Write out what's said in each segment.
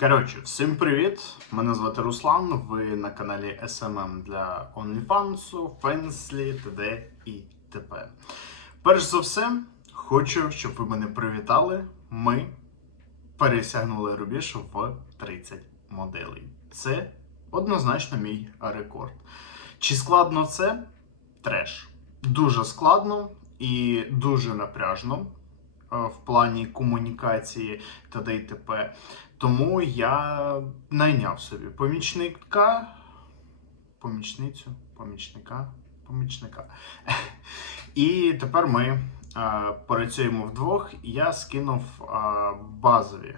Коротше, всім привіт! Мене звати Руслан. Ви на каналі SMM для OnlyFans, Фенслі, ТД і ТП. Перш за все, хочу, щоб ви мене привітали. Ми пересягнули рубіж в 30 моделей. Це однозначно мій рекорд. Чи складно це? Треш. Дуже складно і дуже напряжно в плані комунікації та д і т.п. Тому я найняв собі помічника, помічницю, помічника, помічника. І тепер ми е, працюємо вдвох. Я скинув е, базові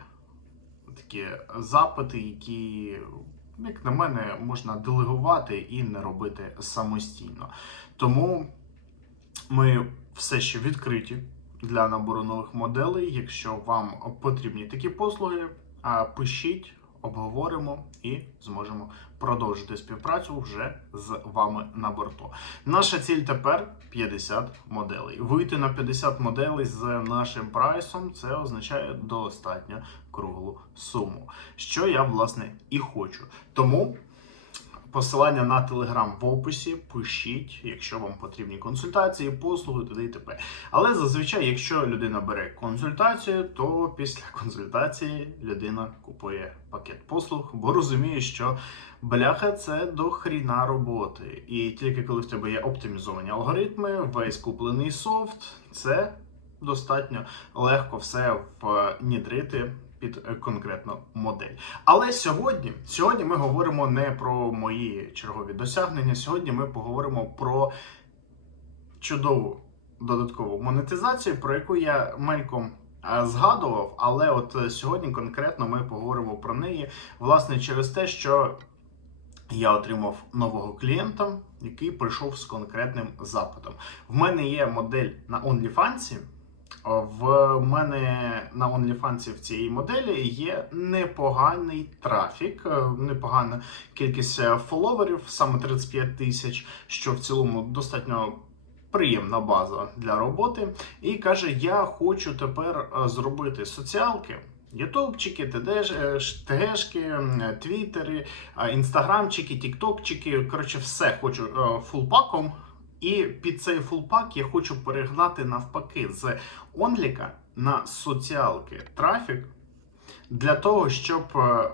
такі запити, які, як на мене, можна делегувати і не робити самостійно. Тому ми все ще відкриті для набору нових моделей. Якщо вам потрібні такі послуги, пишіть, обговоримо і зможемо продовжити співпрацю вже з вами на борту. Наша ціль тепер 50 моделей. Вийти на 50 моделей з нашим прайсом це означає достатньо круглу суму, що я власне і хочу. Тому. Посилання на телеграм в описі. Пишіть, якщо вам потрібні консультації, послуги, т.д. і т.п. Але зазвичай, якщо людина бере консультацію, то після консультації людина купує пакет послуг, бо розуміє, що бляха це до хріна роботи. І тільки коли в тебе є оптимізовані алгоритми, весь куплений софт, це достатньо легко все внідрити під е, конкретну модель. Але сьогодні, сьогодні ми говоримо не про мої чергові досягнення. Сьогодні ми поговоримо про чудову додаткову монетизацію, про яку я мальком е, згадував. Але от е, сьогодні конкретно ми поговоримо про неї, власне, через те, що я отримав нового клієнта, який прийшов з конкретним запитом. В мене є модель на OnlyFans, в мене на OnlyFans в цієї моделі є непоганий трафік, е, непогана кількість е, фоловерів, саме 35 тисяч, що в цілому достатньо приємна база для роботи. І каже: Я хочу тепер е, зробити соціалки. Ютубчики, ТГшки, твіттери, інстаграмчики, тіктокчики. Коротше, все хочу фулпаком. І під цей фулпак я хочу перегнати навпаки з онліка на соціалки трафік для того, щоб е,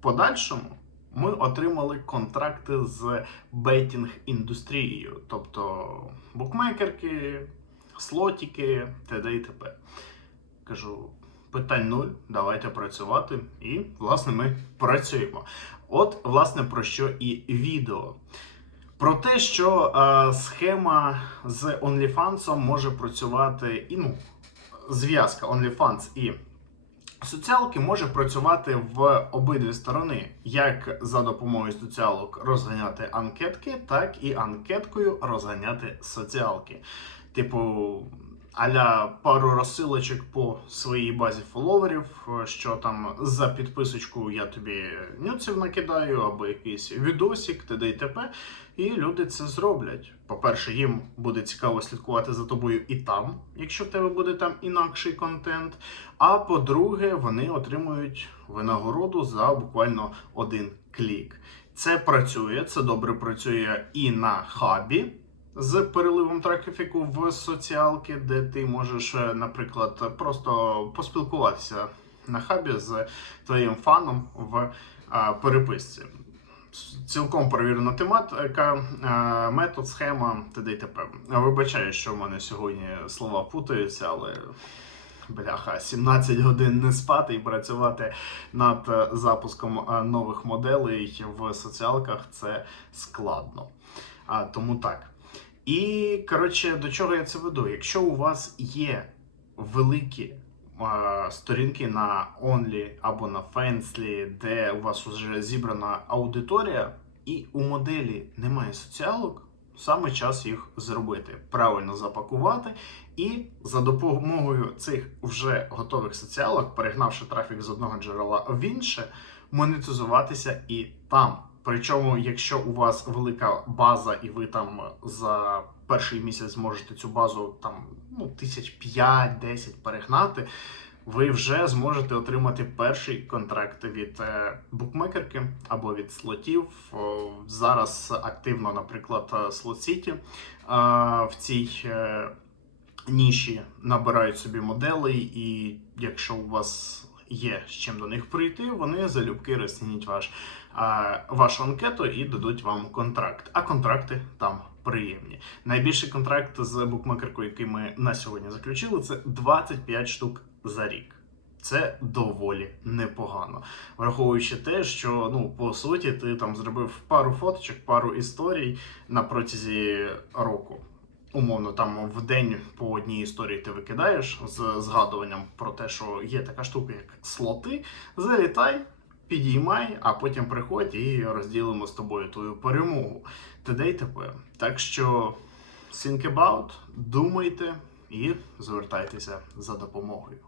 подальшому ми отримали контракти з бейтінг індустрією, тобто букмекерки, слотики, т.д. і т.п. Кажу. Питань нуль, давайте працювати. І, власне, ми працюємо. От, власне, про що і відео. Про те, що е, схема з OnlyFans може працювати, і ну, зв'язка OnlyFans і соціалки може працювати в обидві сторони, як за допомогою соціалок розганяти анкетки, так і анкеткою розганяти соціалки. Типу, аля пару розсилочок по своїй базі фоловерів, що там за підписочку я тобі нюців накидаю, або якийсь відосик, т.д. і т.п. І люди це зроблять. По-перше, їм буде цікаво слідкувати за тобою і там, якщо в тебе буде там інакший контент. А по-друге, вони отримують винагороду за буквально один клік. Це працює, це добре працює і на хабі з переливом трафіку в соціалки, де ти можеш, е, наприклад, просто поспілкуватися на хабі з твоїм фаном в переписці. Цілком перевірена тематика, метод, схема, т.д. і т.п. Вибачаю, що в мене сьогодні слова путаються, але бляха, 17 годин не спати і працювати над е, запуском е, нових моделей в соціалках це складно. Тому так. І коротше, до чого я це веду? Якщо у вас є великі а, сторінки на Only або на Fansly, де у вас вже зібрана аудиторія, і у моделі немає соціалок, саме час їх зробити, правильно запакувати, і за допомогою цих вже готових соціалок, перегнавши трафік з одного джерела в інше, монетизуватися і там. Причому, якщо у вас велика база, і ви там за перший місяць зможете цю базу там ну, тисяч 5-10 перегнати, ви вже зможете отримати перший контракт від е, букмекерки або від слотів. Зараз активно, наприклад, е, Slot City е, в цій ніші набирають собі моделей, і якщо у вас є з чим до них прийти, вони залюбки розцінять ваш, вашу анкету і дадуть вам контракт. А контракти там приємні. Найбільший контракт з букмекеркою, який ми на сьогодні заключили, це 25 штук за рік. Це доволі непогано, враховуючи те, що ну по суті ти там зробив пару фоточок, пару історій на протязі року. Умовно, там в день по одній історії ти викидаєш з згадуванням про те, що є така штука, як слоти. Залітай, підіймай, а потім приходь і розділимо з тобою твою перемогу. т.д. і т.п. Так що think about, думайте і звертайтеся за допомогою.